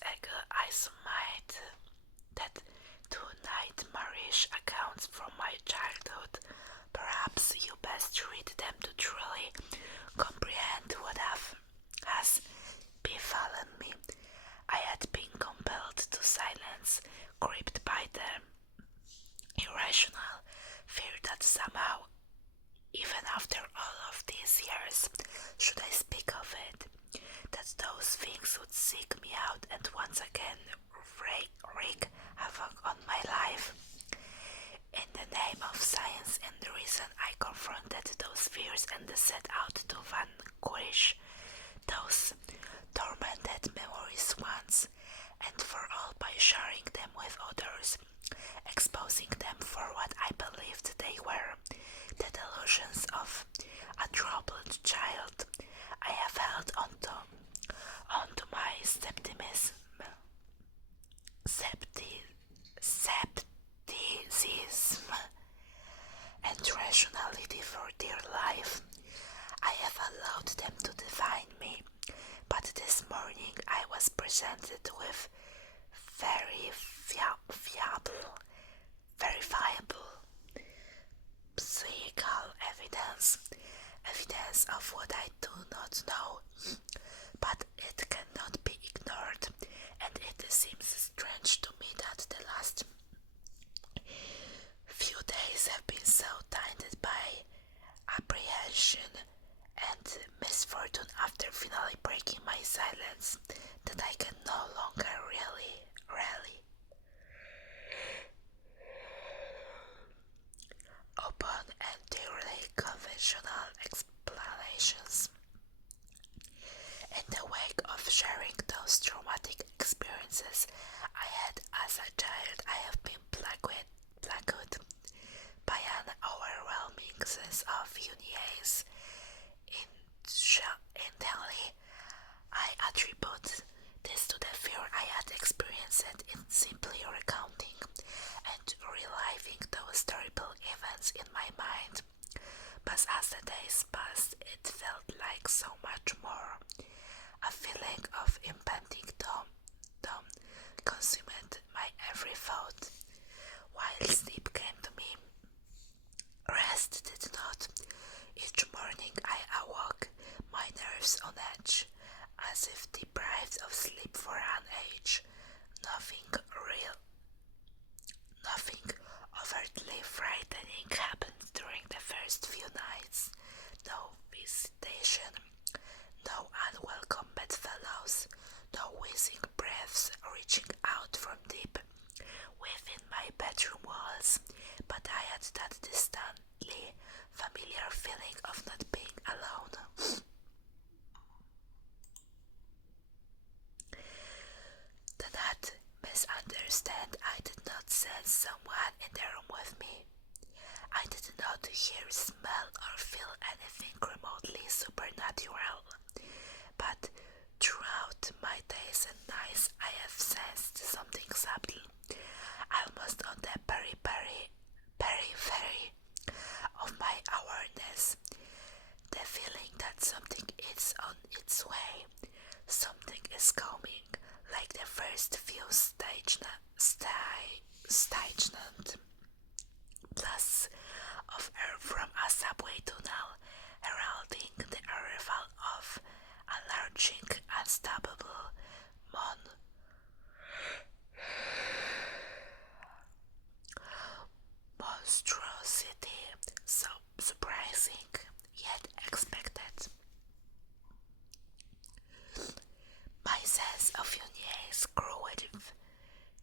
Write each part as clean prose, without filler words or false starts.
𝒂𝒂𝒂𝒍𝒔 I surmised that two nightmarish accounts from my childhood. Perhaps you best read them to truly comprehend what has befallen me. I had been compelled to silence, gripped by the irrational fear that somehow, even after all of these years, should I speak of it, that those things would seek me out and once again wreak havoc on my life. In the name of science and reason, I confronted those fears and set out to vanquish those tormented memories once and for all by sharing them with others, exposing them for what I believed they were, the delusions of a troubled child. I have held onto my skepticism and rationality for dear life. I have allowed them to define me, but this morning I was presented with verifiable psychical evidence of what I do not know, but it cannot be ignored, and it seems strange to me that the last few days have been so tainted by apprehension and misfortune after finally breaking my silence that I can no longer really open entirely conventional explanations. In the wake of sharing those traumatic experiences I had as a child, I have been plagued by an overwhelming sense of unease. Intently, I attribute this to the fear I had experienced in simply recounting and reliving those terrible events in my mind. But as the days passed, it felt like so much more. A feeling of impending doom consumed my every thought. While sleep came to me, rest did not. Each morning I awoke, my nerves on edge, as if deprived of sleep for an age. Nothing overtly frightening happened during the first few nights. No visitation, no unwelcome bedfellows, no whizzing breaths reaching out from deep within my bedroom walls, but I had that distantly familiar feeling of not being alone. Do not misunderstand, I did not sense someone in the room with me. I did not hear, smell, or feel anything remotely supernatural, but throughout my days and nights I have sensed something subtle, almost on the periphery of my awareness, the feeling that something is on its way, something is coming, like the first few stagnant blasts of air from a subway tunnel, heralding the arrival of a lurching, unstoppable monstrosity, so surprising yet expected. My sense of unease grew with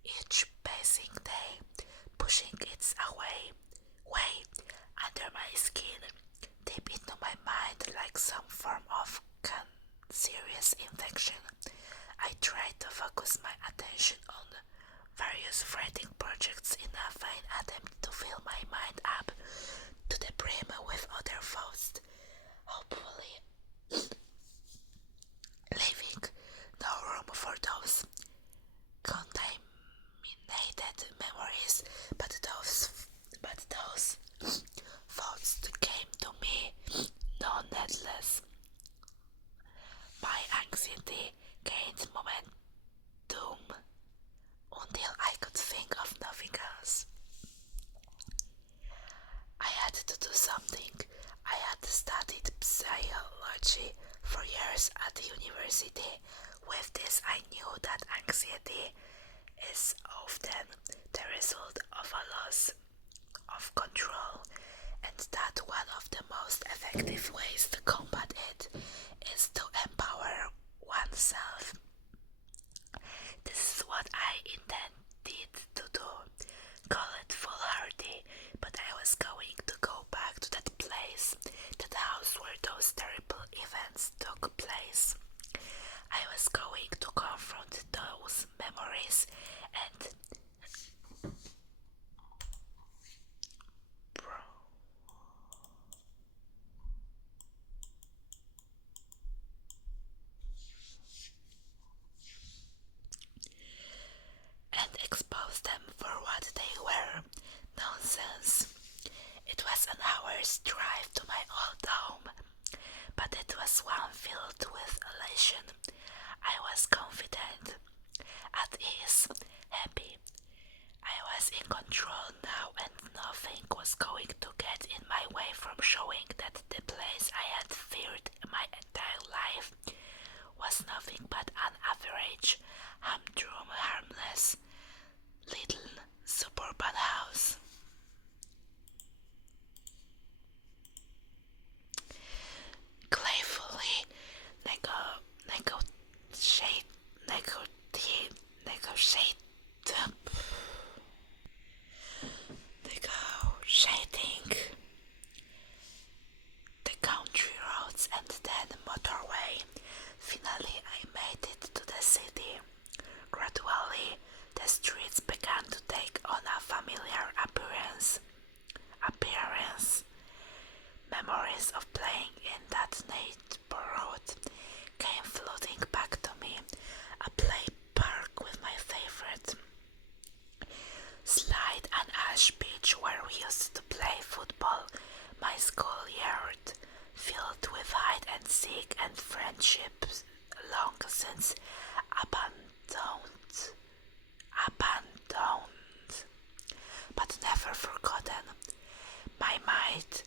each passing day, pushing its way under my skin, deep into my mind like some form of serious infection. I tried to focus my attention on various writing projects in a vain attempt to fill my mind up to the brim with other thoughts, hopefully leaving no room for those contaminated memories, but those thoughts came to me nonetheless. My anxiety gained momentum anxiety is often the result of a loss of control, and that one of the most effective ways to combat it is to empower oneself. This is what I intended to do. Call it foolhardy, but I was going to go back to that place, that house where those terrible events took place. I was going to confront those memories and expose them for what they were. Nonsense. It was an hour's drive to my old home, but it was one filled with elation. I was confident, at ease, happy. I was in control now, and nothing was going to get in my way from showing that the place I had feared my entire life was nothing but an average, humdrum, harmless little suburban house. Playfully negotiating the country roads and then motorway. Finally, I made it to the city. Gradually, the streets began to take on a familiar appearance. Memories of playing in that neighborhood came floating back to me. A play park with my favorite slide and ash beach where we used to play football. My schoolyard filled with hide and seek and friendships long since abandoned, but never forgotten. My mind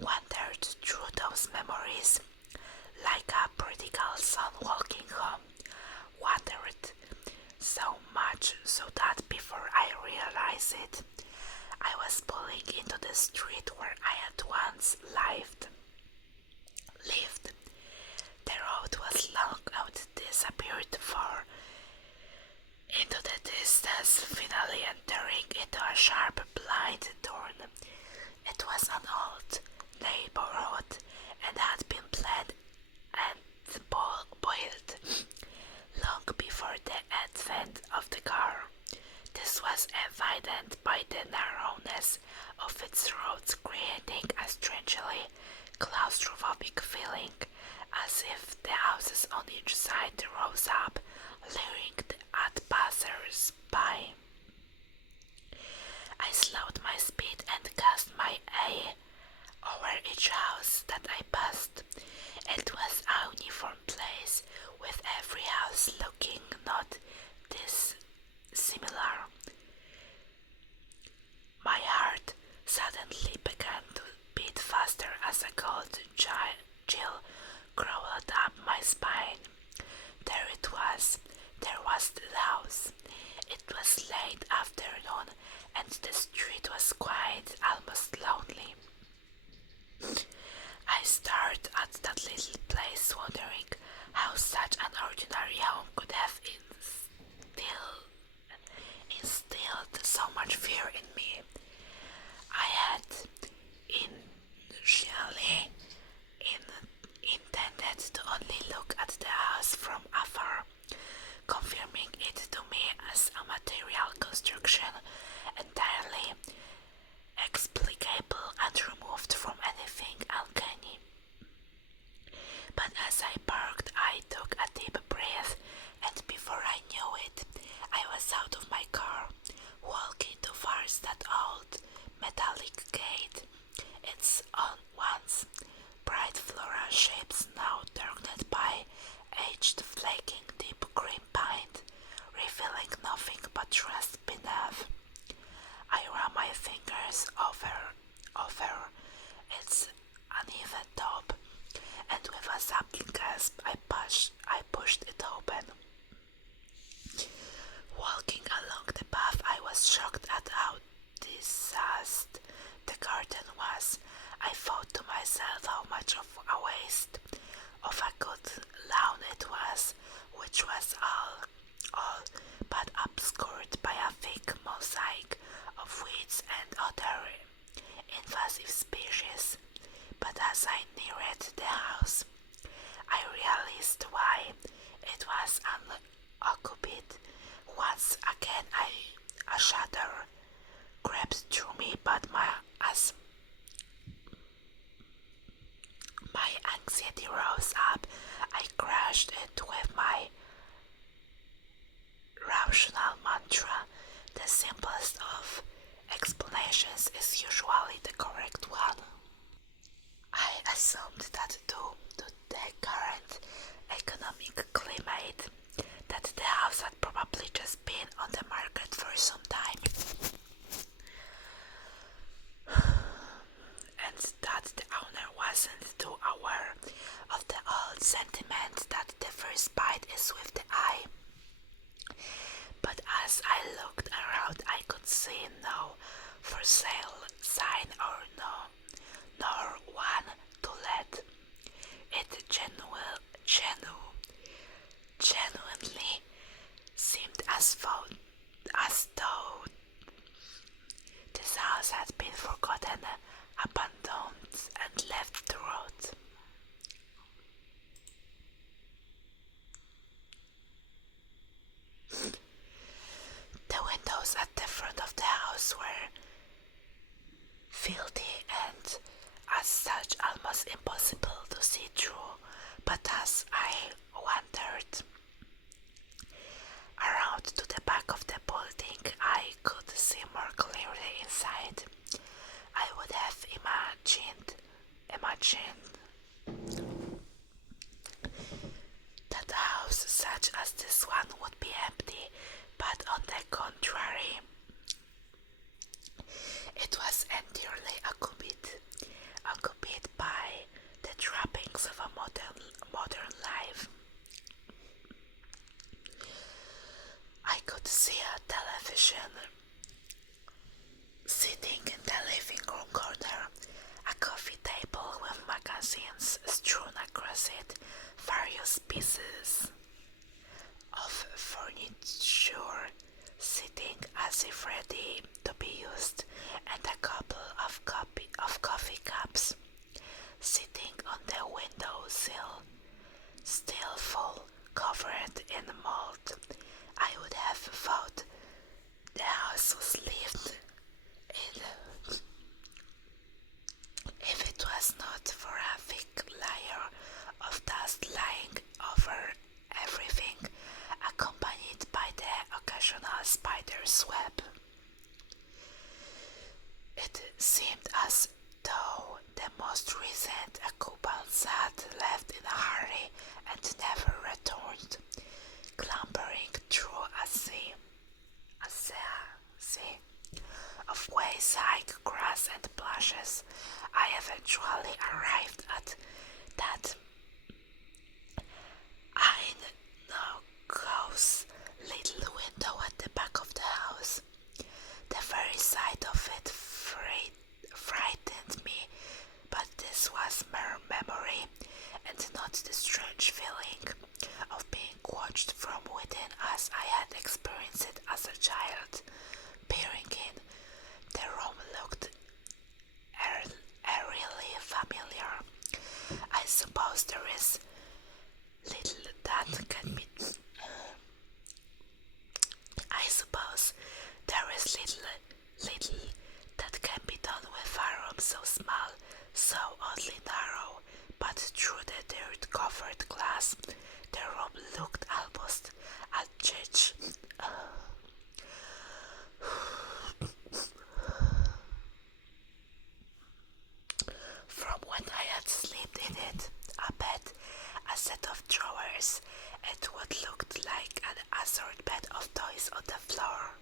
wandered through those memories like a prodigal son walking home, wandered so much so that before I realized it, I was pulling into the street where I had once lived. The road was long out, disappeared far into the distance, finally entering into a sharp blind turn. It was an old neighborhood and had been planned and built long before the advent of the car. This was evident by the narrowness of its roads, creating a strangely claustrophobic feeling, as if the houses on each side rose up, leering at passers-by. I slowed my speed and cast my eye over each house that I passed. It was a uniform place, with every house looking not dissimilar. My heart suddenly began to beat faster as a cold chill crawled up my spine. There was the house. It was late afternoon and the street was quiet, almost lonely. I stared at that little place, wondering how such an ordinary home could have instilled so much fear in me. I had initially intended to only look at the house from afar, all but obscured by a thick mosaic of weeds and other invasive species. But as I neared the house, I realized why it was unoccupied. Once again, a shudder crept through me, but as my anxiety rose up, I crushed it with my rational mantra. The simplest of explanations is usually the correct one. I assumed that due to the current economic climate, that the house had probably just been on the market for some time, and that the owner wasn't too aware of the old sentiment that the first bite is with the eye. But as I looked around, I could see no for sale sign or nor one to let. It genuinely seemed as though this house had been forgotten, abandoned, and left to rot. The windows at the front of the house were filthy and, as such, almost impossible to see through, but as I wandered around to the back of the building, I could see more clearly inside. I would have imagined that a house such as this one would be empty, but on the contrary, it was entirely occupied by the trappings of a modern life. I could see a television sitting in the living room corner, a coffee table with magazines strewn across it, various pieces of furniture sitting as if ready to be used, and a couple of coffee cups sitting on the windowsill, still full, covered in mold. I would have thought the house was lived in if it was not for a thick layer of dust lying over everything, accompanied by the occasional spider's web. It seemed as though the most recent occupants had left in a hurry and never returned, clambering through a sea of waist-high grass and bushes. I eventually arrived at that close little window at the back of the house. The very sight of it frightened me, but this was mere memory and not the strange feeling of being watched from within as I had experienced it as a child. Peering in, the room looked eerily familiar. I suppose there is little that can be done with a room so small, so oddly narrow, but through the dirt-covered glass, the room looked almost a church. From when I had slept in it, a bed, a set of drawers, and what looked like an assortment of toys on the floor.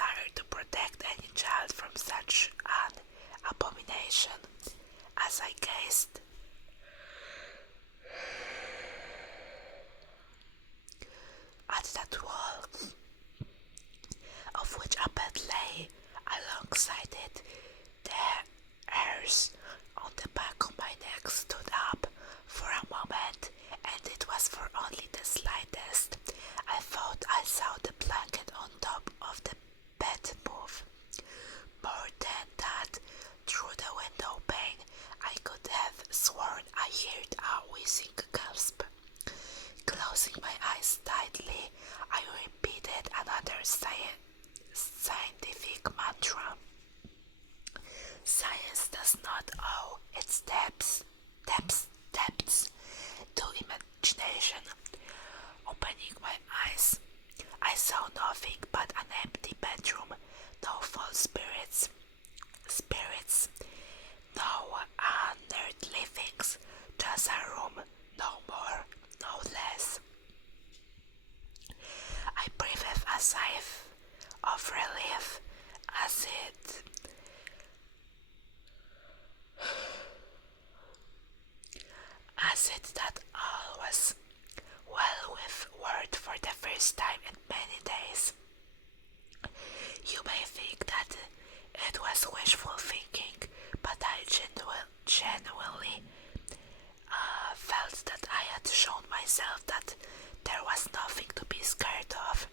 desire to protect any child from such an abomination. As I gazed at that wall, of which a bed lay alongside it, the hairs on the back of my neck stood up for a moment, and it was for only the slightest. I thought I saw the blanket on top of the bed move. More than that, through the window pane, I could have sworn I heard a wheezing gasp. Closing my eyes tightly, I repeated another scientific mantra. Science does not owe its depths to imagination. Opening my eyes, I saw nothing but an empty bedroom, no false spirits, no unearthly things, just a room, no more, no less. I breathed a sigh of relief as it that all was well with word for the first time in many days. You may think that it was wishful thinking, but I genuinely felt that I had shown myself that there was nothing to be scared of,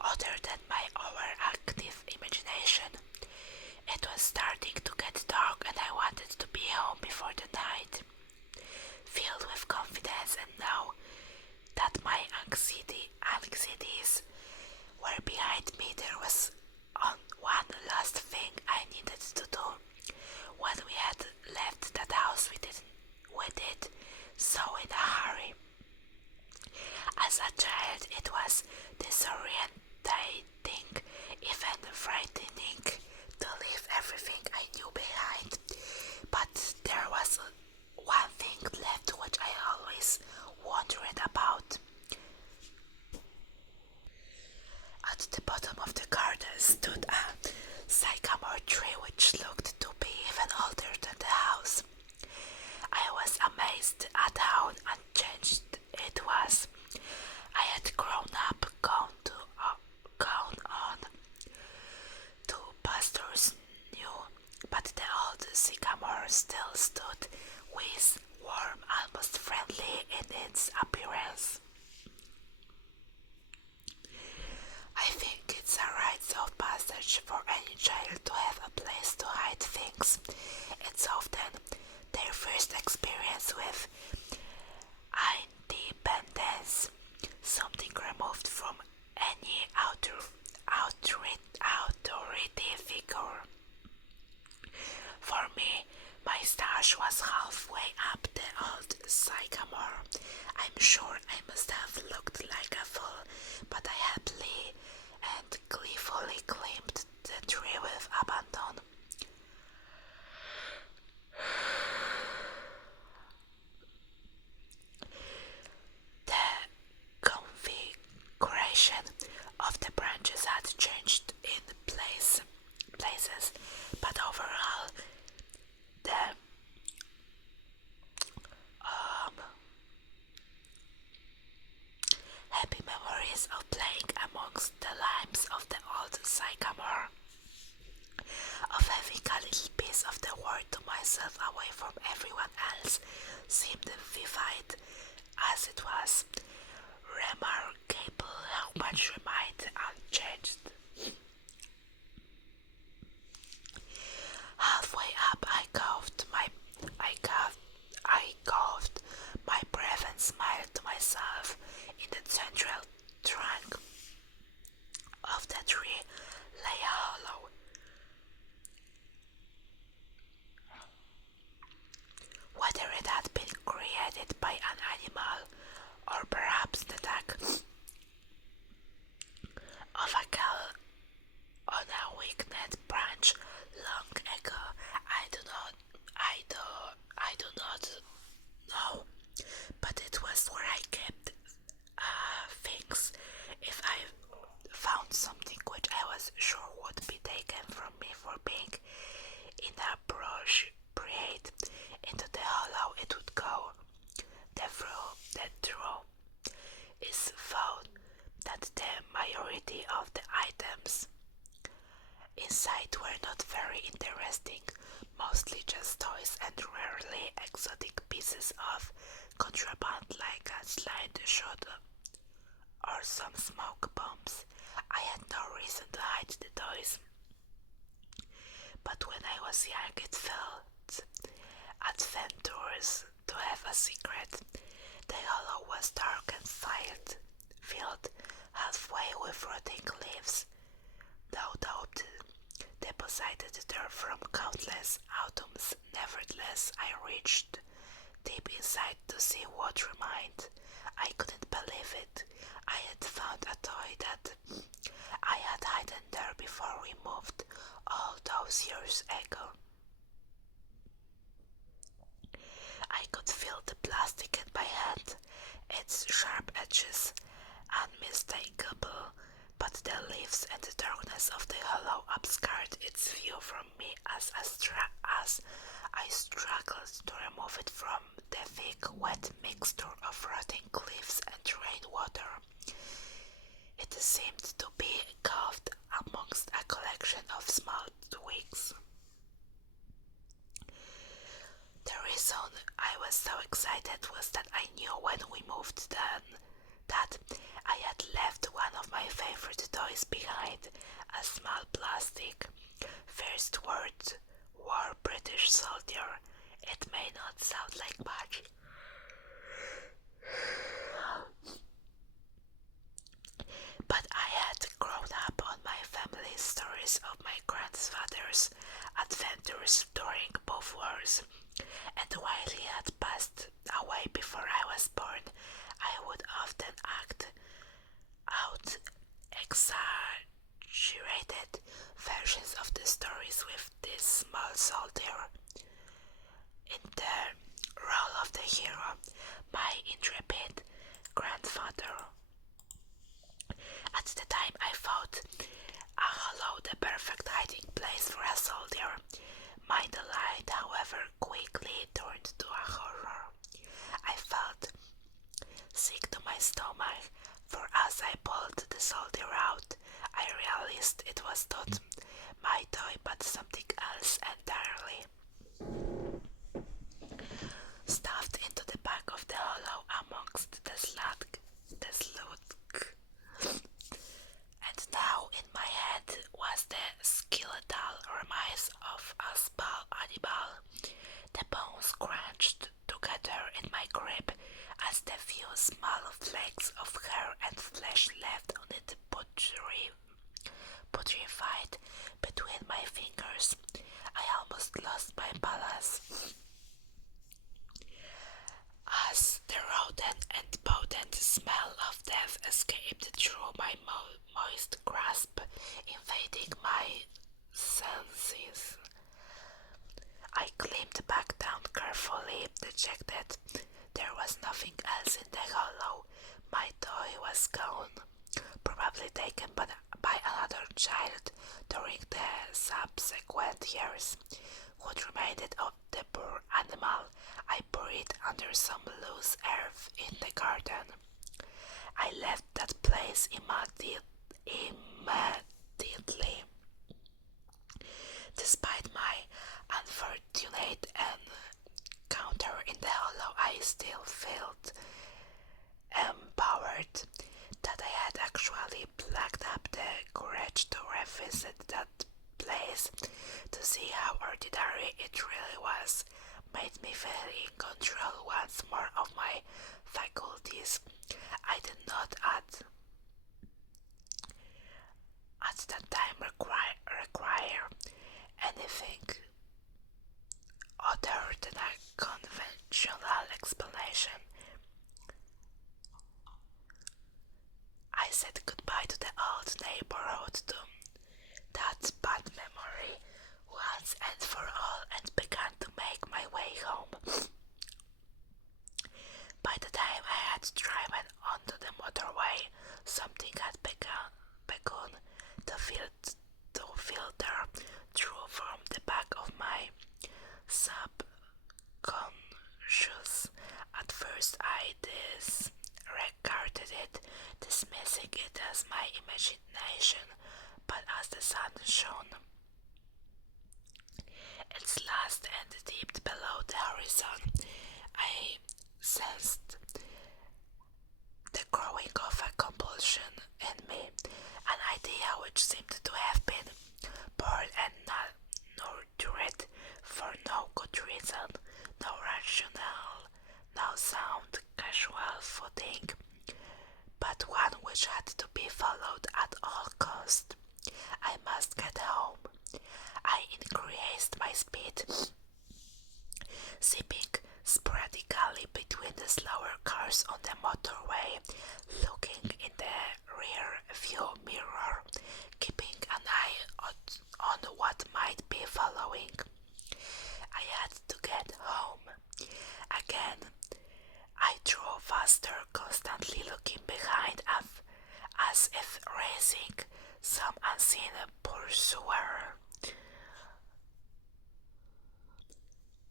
other than my overactive imagination. It was starting to get dark and I wanted to be home before the night. Filled with confidence, and now that my anxieties were behind me, there was one last thing I needed to do. When we had left that house, we did so in a hurry. As a child, it was disorientating, even frightening, to leave everything I knew behind. But there was one thing left which I always wondered about. At the bottom of the garden stood a sycamore tree which looked to be even older than the house. I was amazed at how unchanged it was. I had grown up, gone on to pastures new, but the old sycamore still stood with warm, almost friendly in its appearance. I think it's a rite of passage for any child to have a place to hide things. It's often their first experience with independence, something removed from any authority figure. For me, my stash was halfway up the old sycamore. I'm sure I must have looked like a fool, but I happily and gleefully climbed the tree with abandon. The configuration of the branches had changed in places, but overall, the happy memories of playing amongst inside were not very interesting, mostly just toys and rarely exotic pieces of contraband like a slide or some smoke bombs. I had no reason to hide the toys, but when I was young it felt adventurous to have a secret. The hollow was dark and filled halfway with rotting leaves, no doubt deposited there from countless autumns. Nevertheless, I reached deep inside to see what remained. I couldn't believe it. I had found a toy that I had hidden there before we moved all those years ago. I could feel the plastic in my hand, its sharp edges unmistakable, but the leaves and the darkness of the hollow obscured its view from me as I struggled to remove it from the thick, wet mixture of rotting leaves and rainwater. It seemed to be engulfed amongst a collection of small twigs. The reason I was so excited was that I knew when we moved then that I had left one of my favorite toys behind, a small plastic First World War British soldier. It may not sound like much, but I had grown up on my family's stories of my grandfather's adventures during both wars, and while he had passed away before I was born, I would often act out exaggerated versions of the stories with this small soldier in the role of the hero, my intrepid grandfather. At the time I thought a hollow the perfect hiding place for a soldier. My delight, however, quickly turned to a horror. I felt sick to my stomach, for as I pulled the soldier out, I realized it was not my toy but something else entirely. Stuffed into the back of the hollow amongst the sludge. And now in my head was the skeletal remains of a small animal, the bones crunched together in my grip as the few small flakes of hair and flesh left on it putrefied between my fingers. I almost lost my balance as the rodent and potent smell of death escaped through my moist grasp, invading my senses. I climbed back down carefully to check that there was nothing else in the hollow. My toy was gone, probably taken by another child during the subsequent years. What remained of the poor animal I buried under some loose earth in the garden. I left that place immediately. Despite my unfortunate encounter in the hollow, I still felt empowered that I had actually plucked up the courage to revisit that place to see how ordinary it really was. Made me feel in control once more of my faculties. I did not at that time require anything other than a conventional explanation. I said goodbye to the old neighborhood, to that bad memory once and for all, and began to make my way home. By the time I had driven onto the motorway, something had begun to filter through from the back of my subconscious. At first I disregarded it, dismissing it as my imagination, but as the sun shone reason, I sensed the growing of a compulsion in me, an idea which seemed to have been born and not nurtured for no good reason, no rational, no sound, casual footing, but one which had to be followed at all cost. I must get home. I increased my speed, zipping sporadically between the slower cars on the motorway, looking in the rear view mirror, keeping an eye on what might be following. I had to get home. Again, I drove faster, constantly looking behind as if racing some unseen pursuer.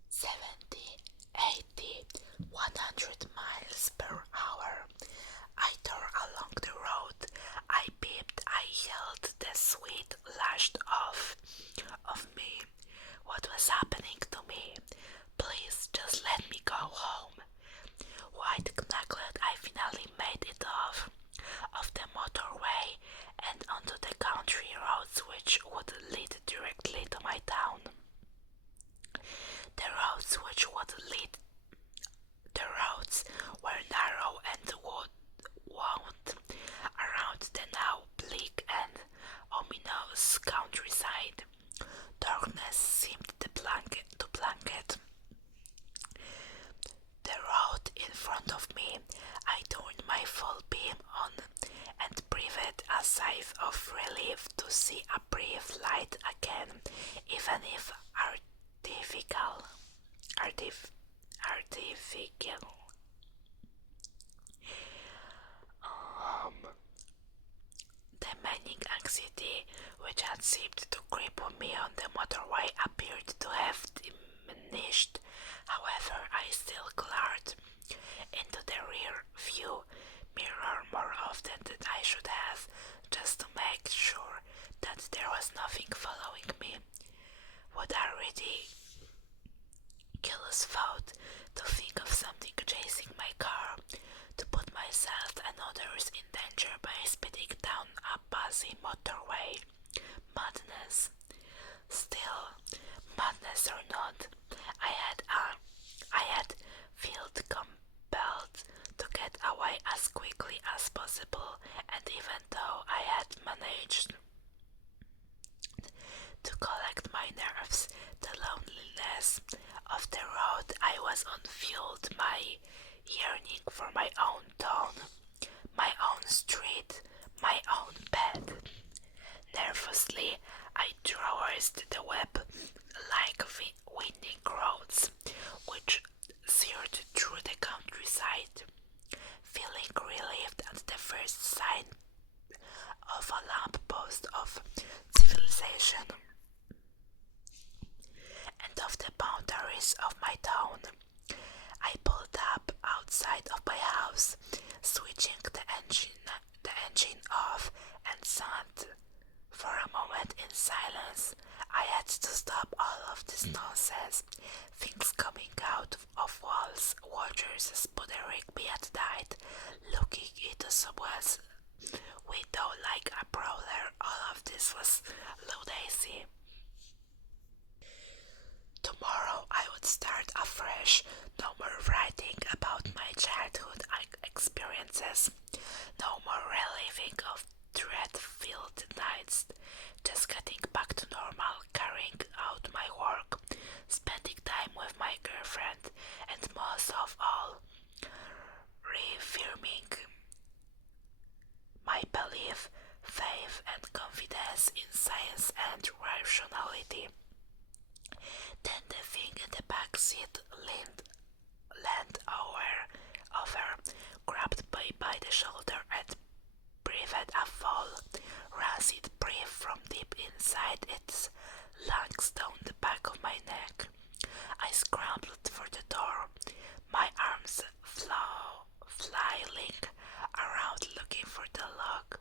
70, 80, 100 miles per hour. I tore along the road. I beeped, I yelled, the sweat lashed off of me. What was happening to me? Please, just let me go home. White-knuckled, I finally made it off the motorway and onto the country roads which would lead directly to my town. The roads were narrow and wound around the now bleak and ominous countryside. Darkness seemed to blanket the road in front of me. I turned my full beam on and breathed a sigh of relief to see a brief light again, even if artificial. The manic anxiety which had seemed to creep on me on the motorway appeared to have diminished. However, I still glared into the rear view mirror more often than I should have, just to make sure that there was nothing following me. What a ridiculous thought to think of something chasing my car, to put myself and others in danger by speeding down a busy motorway. Madness. Still, madness or not, I had felt compelled to get away as quickly as possible, and even though I had managed to collect my nerves, the loneliness of the road I was on fueled my yearning for my own town, my own street, my own bed. Nervously, I traversed the web like winding roads which seared through the countryside, feeling relieved at the first sign of a lamppost of civilization and of the boundaries of my town. I pulled up outside of my house, switching the engine off, and sat for a moment in silence. I had to stop all of this nonsense, things coming out of walls, watchers 𝒑𝒂𝒄𝒊𝒂𝒍𝒔 had died, looking into someone's window like a prowler. All of this was lunacy. Tomorrow I would start afresh, no more writing about my childhood experiences, no more reliving of dread-filled nights, just getting back to normal, carrying out my work, spending time with my girlfriend, and most of all, reaffirming my belief, faith, and confidence in science and rationality. Then the thing in the back seat leaned over, grabbed me by the shoulder and breathed a full, rancid breath from deep inside its lungs down the back of my neck. I scrambled for the door, my arms flailing around looking for the lock.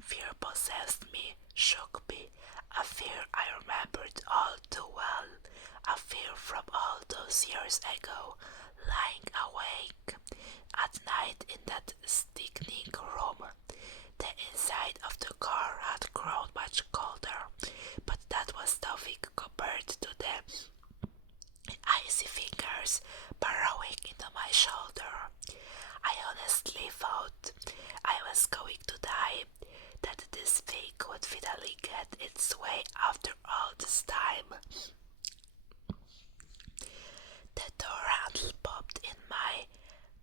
Fear possessed me, shook me. a fear I remembered all too well, a fear from all those years ago, lying awake at night in that stinking room. The inside of the car had grown much colder, but that was nothing compared to the icy fingers burrowing into my shoulder. I honestly thought I was going to die, that this thing would finally get its way after all this time. The door handle popped in my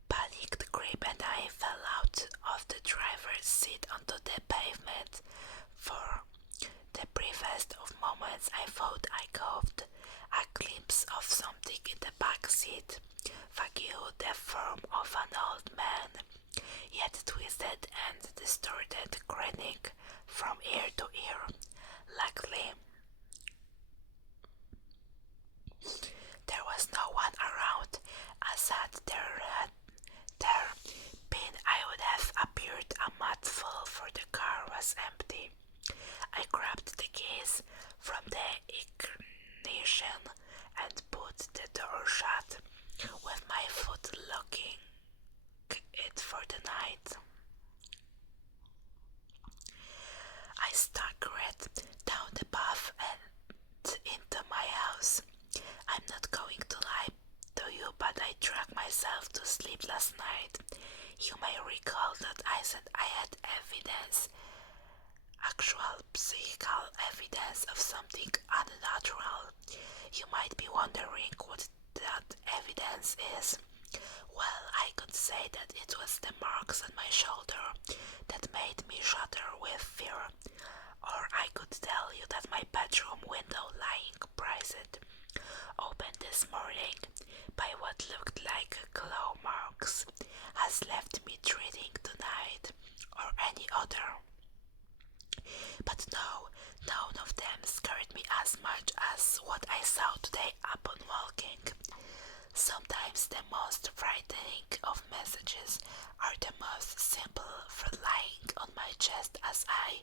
panicked grip and I fell out of the driver's seat onto the pavement. For the briefest of moments I thought I caught a glimpse of something in the back seat. 𝒔𝒂𝒎𝒄𝒊𝒂𝒍𝒔, the form of an old man, yet twisted and distorted, grinning from ear to ear. Luckily, there was no one around, as had there been I would have appeared a mouthful, for the car was empty. I grabbed the keys from the ignition and put the door shut, with my foot locking it for the night. I staggered down the path and into my house. I'm not going to lie to you, but I dragged myself to sleep last night. You may recall that I said I had evidence, actual physical evidence of something unnatural. You might be wondering what that evidence is. Well, I could say that it was the marks on my shoulder that made me shudder with fear. Or I could tell you that my bedroom window lying brazen open this morning by what looked like claw marks has left me dreading tonight, or any other. But no, none of them scared me as much as what I saw today upon walking. Sometimes the most frightening of messages are the most simple, for lying on my chest as I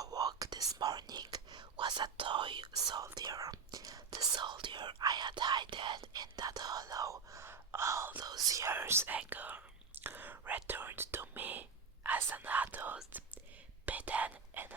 awoke this morning was a toy soldier. The soldier I had hidden in that hollow all those years ago returned to me as an adult, bitten in